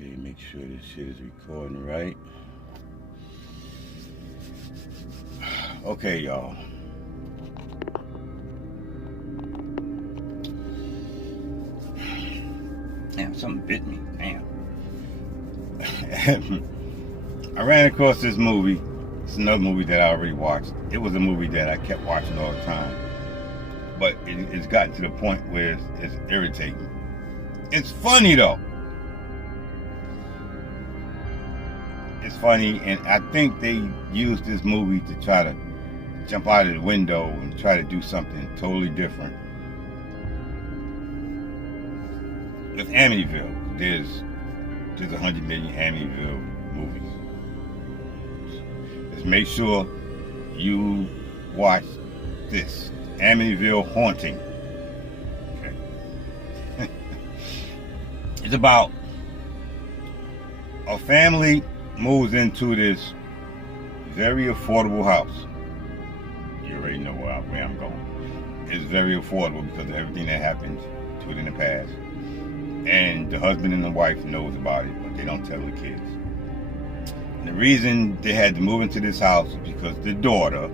Okay, make sure this shit is recording right. Okay, y'all. Damn, something bit me. Damn. I ran across this movie. It's another movie that I already watched. It was a movie that I kept watching all the time. But it's gotten to the point where it's irritating. It's funny though. It's funny, and I think they used this movie to try to jump out of the window and try to do something totally different. With Amityville, there's 100 million Amityville movies. Just make sure you watch this Amityville Haunting. Okay. It's about a family moves into this very affordable house. You already know where I'm going. It's very affordable because of everything that happened to it in the past. And the husband and the wife knows about it, but they don't tell the kids. And the reason they had to move into this house is because the daughter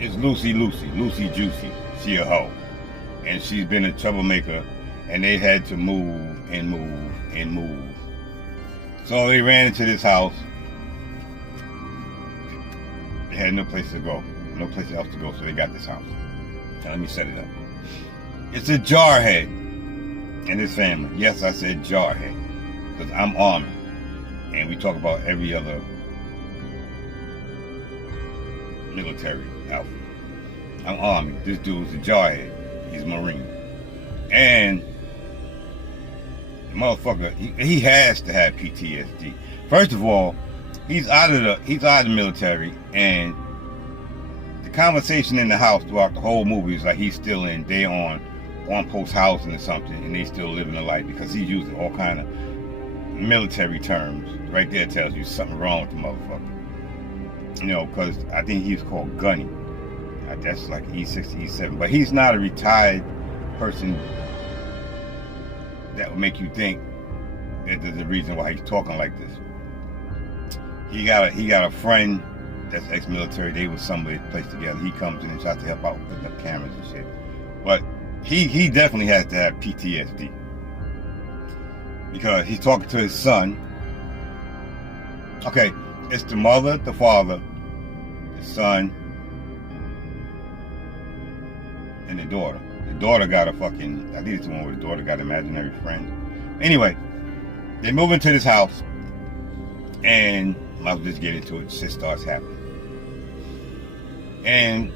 is Lucy Juicy. She a hoe. And she's been a troublemaker, and they had to move. So they ran into this house. They had no place to go, no place else to go, so they got this house. Now let me set it up. It's a jarhead in this family. Yes, I said jarhead, because I'm Army, and we talk about every other military outfit. I'm Army. This dude's a jarhead. He's a Marine, and the motherfucker, he has to have PTSD. First of all, he's out of the military, and the conversation in the house throughout the whole movie is like he's still they on post housing or something, and they still living a life, because he's using all kind of military terms. Right there tells you something wrong with the motherfucker. You know, because I think he's called Gunny. That's like E6, E7, but he's not a retired person that would make you think that there's a reason why he's talking like this. He got a friend that's ex-military. They was somewhere placed together. He comes in and tries to help out with putting up cameras and shit. But he definitely has to have PTSD, because he's talking to his son. Okay, it's the mother, the father, the son, and the daughter. The daughter got a fucking, I think it's the one where the daughter got an imaginary friend. Anyway, they move into this house, and I'll just get into it. Shit starts happening. And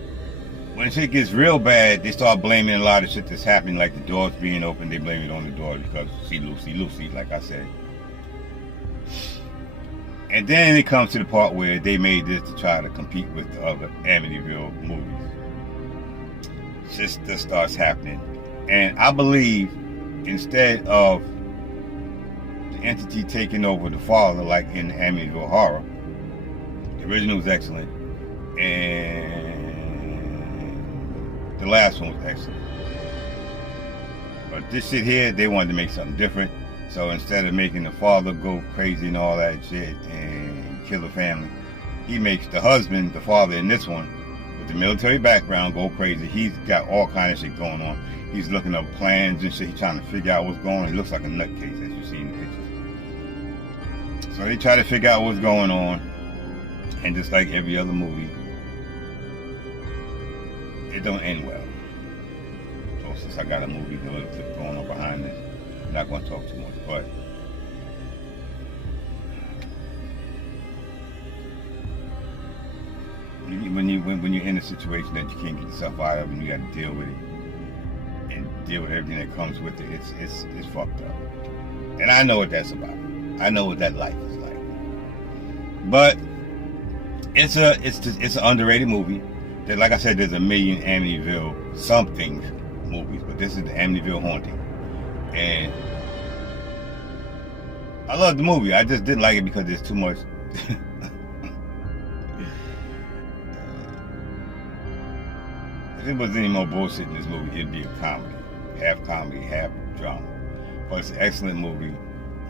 when shit gets real bad, they start blaming a lot of shit that's happening, like the doors being open. They blame it on the door because see Lucy, like I said. And then it comes to the part where they made this to try to compete with the other Amityville movies. Shit that starts happening. And I believe instead of the entity taking over the father, like in Amityville Horror, the original was excellent, and the last one was excellent. But this shit here, they wanted to make something different. So instead of making the father go crazy and all that shit and kill the family, he makes the husband, the father in this one, with the military background, go crazy. He's got all kind of shit going on. He's looking up plans and shit. He's trying to figure out what's going on. He looks like a nutcase, as you see in the pictures. So they try to figure out what's going on. And just like every other movie, it don't end well. So since I got a movie going on behind this, I'm not going to talk too much. But when you're in a situation that you can't get yourself out of, and you got to deal with it and deal with everything that comes with it, it's fucked up. And I know what that's about. I know what that life is like. But it's an underrated movie. That, like I said, there's a million Amityville something movies, but this is the Amityville Haunting. And I love the movie. I just didn't like it because there's too much. If it was any more bullshit in this movie, it'd be a comedy. Half comedy, half drama. But it's an excellent movie.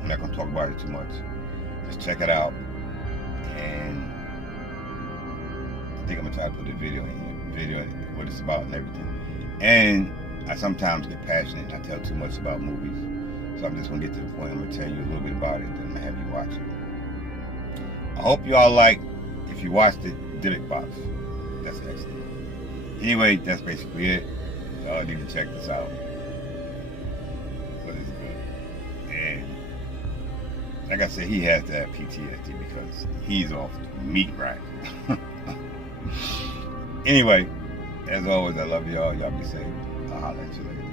I'm not gonna talk about it too much. Just check it out. And I think I'm gonna try to put a video in here, what it's about and everything. And I sometimes get passionate and I tell too much about movies. So I'm just gonna get to the point. I'm gonna tell you a little bit about it, then I'm gonna have you watch it. I hope you all like, if you watched it, Dybbuk Box. That's excellent. Anyway, that's basically it. Y'all need to check this out. But it's good. And like I said, he has to have PTSD because he's off the meat rack. Anyway, as always, I love y'all. Y'all be safe. I'll holler at you later.